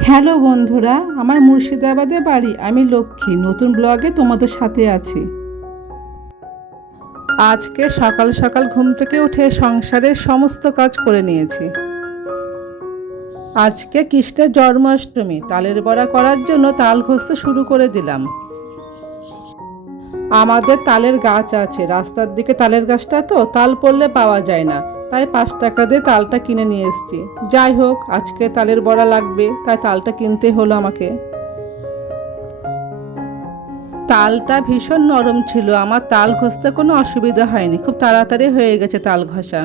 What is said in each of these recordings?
Hello বন্ধুরা, আমার মুর্শিদাবাদে বাড়ি। আমি লক্ষ্মী, নতুন ব্লগে তোমাদের সাথে আছি। আজকে সকাল সকাল ঘুম থেকে উঠে সংসারের সমস্ত কাজ করে নিয়েছি। আজকে কৃষ্ণের জন্মাষ্টমী, তালের বড়া করার জন্য তাল ঘষতে শুরু করে দিলাম। আমাদের তালের গাছ আছে, রাস্তার দিকে তালের গাছটা তো, তাল পড়লে পাওয়া যায় না। তাই পাঁচ টাকা দিয়ে তালটা কিনে নিয়ে এসেছি। যাই হোক, আজকে তালের বড়া লাগবে, তাই তালটা কিনতে হলো আমাকে। তালটা ভীষণ নরম ছিল, আমার তাল ঘষতে কোনো অসুবিধা হয়নি, খুব তাড়াতাড়ি হয়ে গেছে তাল ঘষা।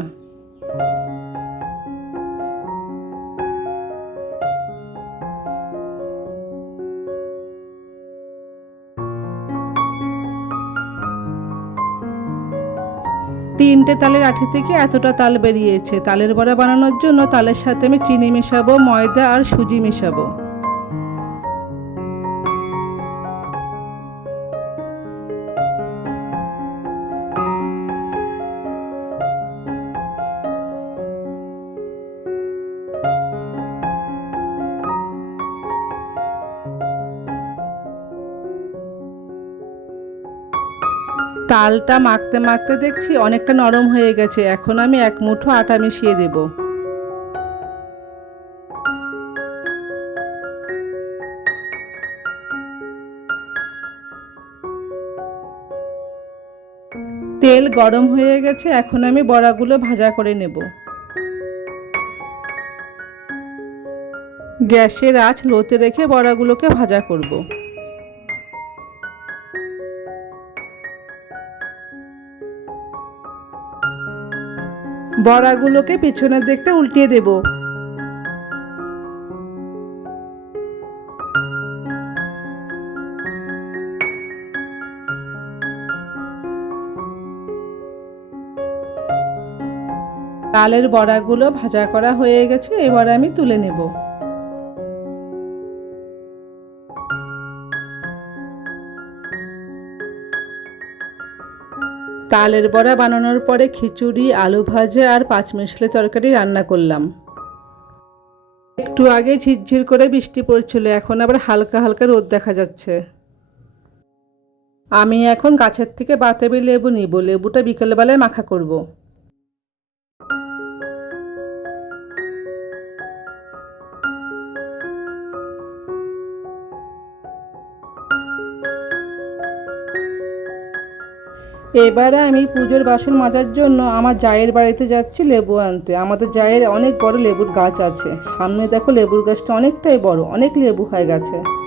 তিনটে তালের আঠি থেকে এতটা তাল বেরিয়েছে। তালের বড়া বানানোর জন্য তালের সাথে আমি চিনি মেশাবো, ময়দা আর সুজি মেশাবো। তালটা মাখতে মাখতে দেখছি অনেকটা নরম হয়ে গেছে। এখন আমি এক মুঠো আটা মিশিয়ে দেব। তেল গরম হয়ে গেছে, এখন আমি বড়াগুলো ভাজা করে নেব। গ্যাসের আঁচ লোতে রেখে বড়াগুলোকে ভাজা করব। বড়াগুলোকে পেছনের দিকটা উল্টিয়ে দেব। তালের বড়াগুলো ভাজা করা হয়ে গেছে, এবার আমি তুলে নেব। তালের বড়া বানানোর পরে খিচুড়ি, আলু ভাজা আর পাঁচমিশলে তরকারি রান্না করলাম একটু আগে ঝিরঝির করে বৃষ্টি পড়ছিল, এখন আবার হালকা হালকা রোদ দেখা যাচ্ছে আমি এখন গাছের থেকে বাতাবি লেবু নিব, লেবুটা বিকেলবেলায় মাখা করব। এবারে আমি পুজোর বাসন মাজার জন্য আমার জায়ের বাড়িতে যাচ্ছি লেবু আনতে। আমাদের জায়ের অনেক বড় লেবুর গাছ আছে। সামনে দেখো লেবুর গাছটা অনেকটাই বড়, অনেক লেবু হয়ে গেছে।